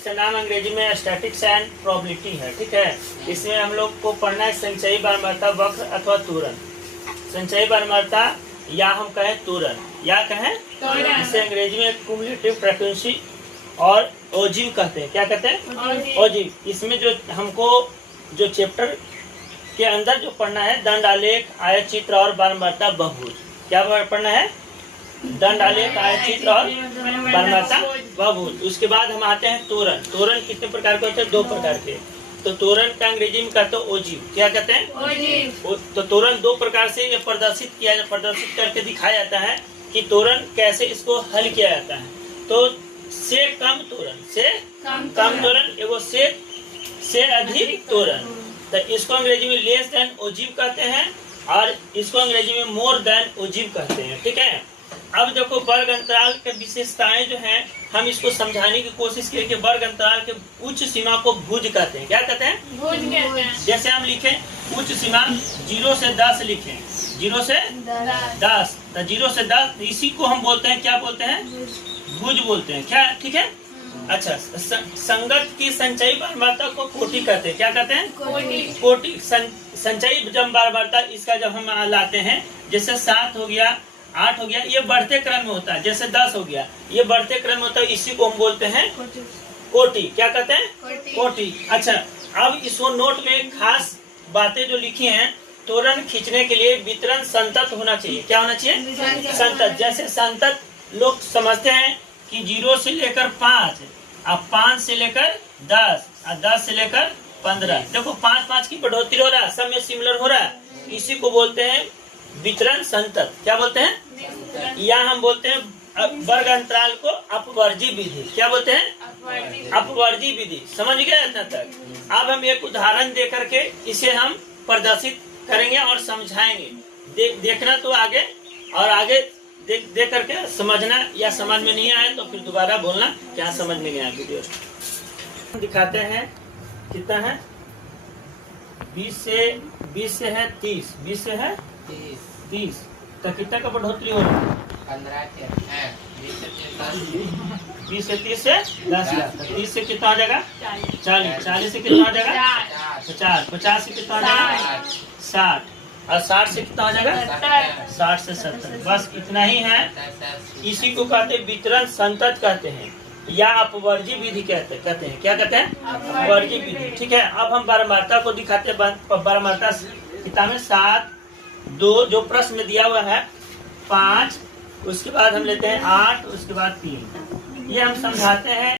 इसका नाम अंग्रेजी में स्टैटिक्स एंड प्रोबेबिलिटी है। ठीक है, इसमें हम लोग को पढ़ना है संचयी बारंबारता वक्र अथवा त्वरण। संचयी बारंबारता या हम कहें त्वरण, या कहें इसे अंग्रेजी में क्युमुलेटिव फ्रीक्वेंसी और ओजिव कहते हैं। क्या कहते हैं? ओजिव। इसमें जो हमको जो चैप्टर के अंदर जो पढ़ना है दंड आलेख, आयतचित्र और बारंबारता बहुभुज। क्या पढ़ना है? दंड आलेख, आयतचित्र और बारंबारता बहुभुज। उसके बाद हम आते हैं त्वरण। त्वरण कितने प्रकार के होते हैं? 2 प्रकार के। तो त्वरण का अंग्रेजी में कहते हैं ओजिव। क्या कहते हैं? ओजिव। तो त्वरण 2 प्रकार से ये प्रदर्शित करके दिखाया जाता है कि त्वरण कैसे इसको हल किया जाता है। तो से कम त्वरण, से कम त्वरण, एगो से अधिक त्वरण। तो इसको अंग्रेजी में लेस देन ओजिव कहते हैं और इसको अंग्रेजी में मोर देन ओजिव कहते हैं। ठीक है, अब देखो वर्ग अंतराल के विशेषताएं जो हैं, हम इसको समझाने की कोशिश किए कि वर्ग अंतराल के उच्च सीमा को भुज कहते हैं। क्या कहते हैं? भुज कहते हैं। जैसे हम लिखें उच्च सीमा 0 से 10 लिखें, 0 से 10, तो 0 से 10 इसी को हम बोलते हैं, क्या बोलते हैं? भुज बोलते हैं। क्या? ठीक है। अच्छा, संगत की संचयी बारंबारता को कोटि कहते हैं। क्या कहते हैं? कोटि। संचयी जब बारंबारता इसका जब हम लाते हैं, जैसे 7 हो गया, 8 हो गया, ये बढ़ते क्रम में होता है। जैसे 10 हो गया, ये बढ़ते क्रम में होता है, इसी को हम बोलते हैं कोटि। क्या कहते हैं? कोटि। अच्छा, अब इसको नोट में खास बातें जो लिखी हैं, त्वरण खींचने के लिए वितरण संतत होना चाहिए। क्या होना चाहिए? संतत। जैसे संतत लोग समझते हैं कि 0 से लेकर 5, अब 5 से लेकर 10 और 10 से लेकर 15। देखो 5-5 की बढ़ोतरी हो रहा है, सब में सिमिलर हो रहा है, इसी को बोलते हैं वितरण संतत। क्या बोलते हैं? या हम बोलते हैं वर्ग अंतराल को अपवर्जी विधि। क्या बोलते हैं? अपवर्जी विधि। समझ गए इतना तक? अब हम एक उदाहरण दे करके इसे हम प्रदर्शित करेंगे और समझाएंगे। देखना तो आगे, और आगे देख करके समझना, या समझ में नहीं आए तो फिर दोबारा बोलना क्या समझ में गया वीडियो। दिखाते हैं कितना है। 20 से है 30, 20 से है 30, तो कितना का बढ़ोतरी हो रहा है? 15 के 20 से 30 से 10 लाख। 30 से कितना हो जाएगा? 40। 40 से कितना हो जाएगा? 50। 50 से कितना हो जाएगा? 60। और 60 से कितना हो जाएगा? 60 से 70। बस इतना ही है। इसी को कहते हैं वितरण संतत कहते हैं, या अपवर्जी विधि कहते हैं। क्या कहते हैं? अपवर्जी विधि। ठीक है, अब हम बारंबारता को दिखाते हैं। बारंबारता किताब में 7, 2 जो प्रश्न में दिया हुआ है, 5, उसके बाद हम लेते हैं 8, उसके बाद 3। ये हम समझाते हैं।